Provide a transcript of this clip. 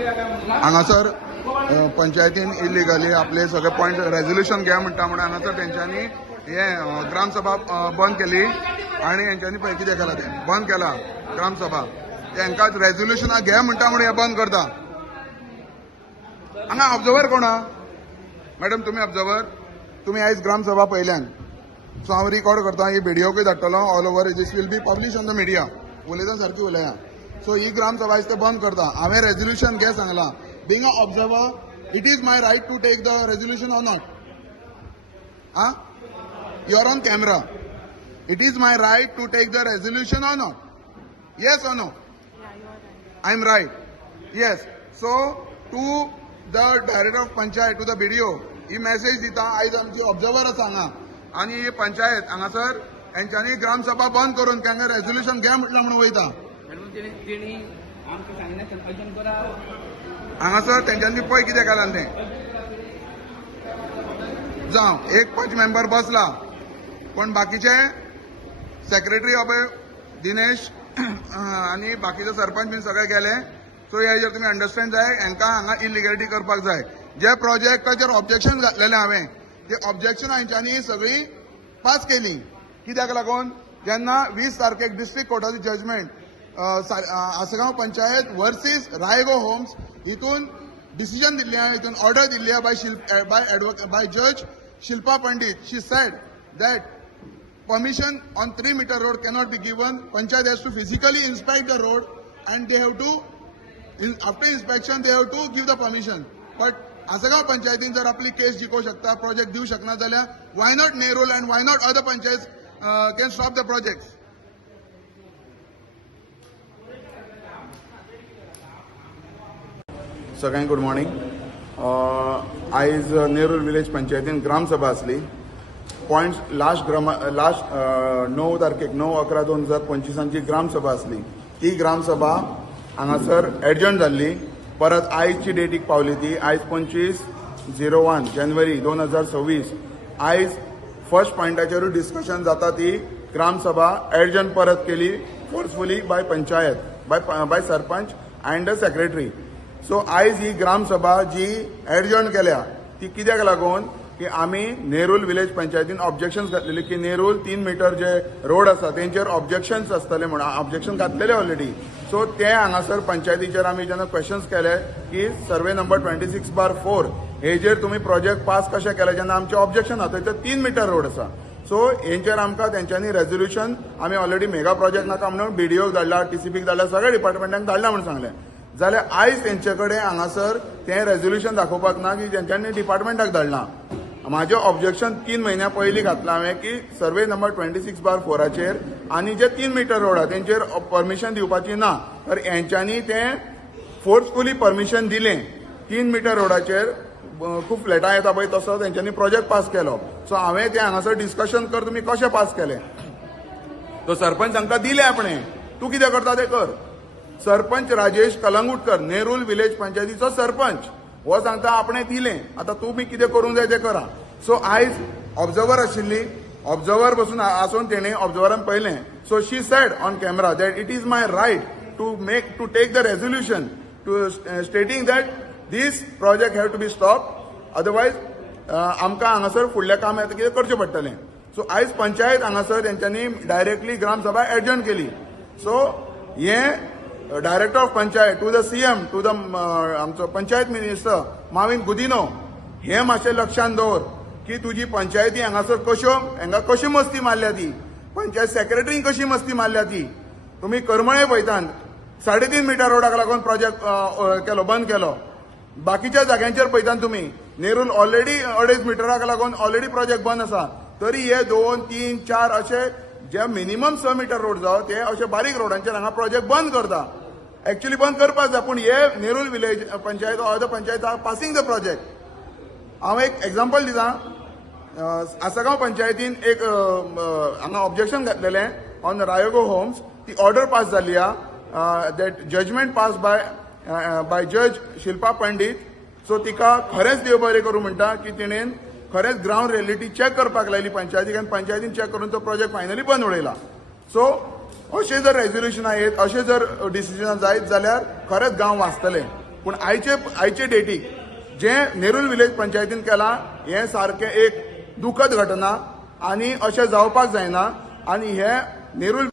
हांगासर पंचायतीन इलिगली आपले सगळे पॉइंट रेझोल्युशन घ्या म्हणटा म्हणून हांगासर तेंच्यांनी हे ग्रामसभा बंद केली आणि हेंच्यांनी पळय कितें केला ते बंद केला ग्रामसभा तेंकां रेझोल्युशनां घे म्हणटा म्हणून हे बंद करता. हांगा ऑब्जर्वर कोण आहा मॅडम तुमी ऑब्जर्वर तुमी आयज ग्रामसभा पळयल्यान सो हांव रिकॉर्ड करता ही व्हिडिओकूय धाडटलो all over this will be publish on the media उलयता सारकी उलया. सो ही ग्रामसभा आयज ते बंद करता. हांवें रेझोल्युशन घे सांगलां being a observer it is my right to take the resolution or not. आं you are on camera. It is my right to take the resolution or not. Yes or no. I am right. Yes. So to the director of panchayat to the BDO ही message दिता आयज आमची observer आसा हांगा आनी ही पंचायत हांगासर हेंच्यांनी ग्रामसभा बंद करून तांकां रेझोल्युशन घे म्हटलां म्हणून वयता. हांगासर तेंच्यांनी पळय कितें केलां तें जावं एक पंच मेंबर बसला पण बाकीचे सेक्रेटरी अभय दिनेश आनी बाकीचे सरपंच बीन सगळे गेले. सो हेजेर तुमी अंडरस्टँड जाय हांकां हांगा इलिगॅलिटी करपाक जाय. जे प्रोजेक्टाचेर ऑब्जेक्शन घातलेलें हांवें ते ऑब्जेक्शन हांच्यांनी सगळी पास केली. कित्याक लागून जेन्ना 20 तारखेक डिस्ट्रिक्ट कोर्टाची judgement Asgaon panchayat versus Raigo homes हितून डिसिजन दिल्ली आहे हितून ऑर्डर दिल्ली आहे बाय जज Shilpa Pandit. She said that permission on 3 meter road cannot be given. Panchayat has to physically inspect the road and they have to, after inspection they have to give the permission. But Asagaon Panchayatin जर आपली केस जिखोवंक शकता project दिवंक शकना जाल्यार why not Nerul and why not other panchayats can stop the projects. सगळ्यांक good morning. आयज Nerul village पंचायतीन ग्रामसभा आसली. पॉइंट्स लास्ट 9 तारखेक 9/11/2025 ग्रामसभा आसली. ती ग्रामसभा हांगासर एडजर्न जाल्ली. परत आयजची डेटीक पावली ती आयज 25/01 जानेवारी 2026. आयज फर्स्ट पॉइंटाचेरूच डिस्कशन जाता ती ग्रामसभा एडजर्न परत केली forcefully by panchayat by sarpanch and the secretary. So आयज ही ग्रामसभा जी एडजर्न केल्या ती कित्याक लागून की आमी नेरूल विलेज पंचायतीन ऑब्जेक्शन्स घातलेली की नेरूल 3 मीटर जे रोड आसा तेंचेर ऑब्जेक्शन्स आसतले म्हणून ऑब्जेक्शन घातलेले ऑलरेडी. सो ते हांगासर पंचायतीचेर आमी जेन्ना क्वेश्चन्स केले की सर्वे नंबर 26/4 हेजेर तुमी प्रोजेक्ट पास कशें केले जेन्ना आमचें ऑब्जेक्शन आसा थंय 3 मीटर रोड आसा. सो हेंचेर आमकां तेंच्यांनी रेझोल्युशन आमी ऑलरेडी मेगा प्रोजेक्ट नाका म्हणून बीडीओक धाडला टीसीपीक धाडला सगळ्या डिपार्टमेंटांक धाडला म्हणून सांगलें. जाल्यार आयज तेंचे कडेन हांगासर तें रेझोल्युशन दाखोवपाक ना की तेंच्यांनी डिपार्टमेंटाक धाडलां. माझे ऑब्जेक्शन 3 महिन्या पयलीं घातलां हांवें की सर्वे नंबर 26/4 आनी जे 3 मीटर रोड आहा तेंचेर परमिशन दिवपाची ना. तर हेंच्यांनी तें फोर्सफुली परमिशन दिलें. 3 मीटर रोडाचेर खूब फ्लॅटां येता पळय तसो तेंच्यांनी प्रोजेक्ट पास केलो. सो हांवें तें हांगासर डिस्कशन कर तुमी कशें पास केलें. तो सरपंच हांकां दिलें आपणें तूं कितें करता तें कर. सरपंच राजेश कलंगुटकर नेरूल विलेज पंचायतीचो सरपंच हो सांगता आपणें दिलें आतां तुमी कितें करूंक जाय तें करा. सो आयज ऑब्जर्वर आशिल्ली ऑब्जर्वर बसून आसून तेणें ऑब्जर्वरान पळयलें. So she said on camera that it is my right to take the resolution to stating that this project have to be stop otherwise आमकां हांगासर फुडलें काम येता कितें करचें पडटलें. सो आयज पंचायत हांगासर तेंच्यांनी डायरेक्टली ग्रामसभा एडजर्न केली. सो हें director of panchayat to the CM to the आमचो पंचायत मिनिस्टर माविन गुदिनो हे मातशें लक्षांत दवर की तुजी पंचायती हांगासर हांगा कशी मस्ती मारल्या ती पंचायत सेक्रेटरीन कशी मस्ती मारल्या ती. तुमी करमळे पळयतात 3.5 मीटर रोडाक लागून प्रोजेक्ट केलो बंद केलो. बाकीच्या जाग्यांचेर पळयतात तुमी नेरूल ऑलरेडी 2.5 मिटराक लागून ऑलरेडी प्रोजेक्ट बंद आसा. तरी हे 2, 3, 4 अशे जे मिनिमम 6 मीटर रोड जावं ते अशे बारीक रोडांचेर हांगा प्रोजेक्ट बंद करता. एक्चुअली बंद करपाक जाय पूण हे Nerul village panchayat other panchayat are passing the project. हांव एक एग्जांपल दिता. आसगांव पंचायतीन एक हांगा ऑब्जेक्शन घातलेलें ऑन रायगो होम्स. ती ऑर्डर पास जाल्ली आहा दॅट जजमेंट पास बाय जज शिल्पा पंडित. सो तिका खरेंच देव बरें करूं म्हणटा की तिणेन खरेंच ग्राउंड रियलिटी चॅक करपाक लायली पंचायतीक आनी पंचायतीन चॅक करून तो प्रोजेक्ट फायनली बंद उडयला. सो अशें जर रेझोल्युशनां येत अशें जर डिसिजनां जायत जाल्यार खरेंच गांव वाचतले. पूण आयचे डेटीक जे नेरूल विलेज पंचायतीन केलां हे सारकें एक दुखद घटना आनी अशें जावपाक जायना आनी हे नेरूल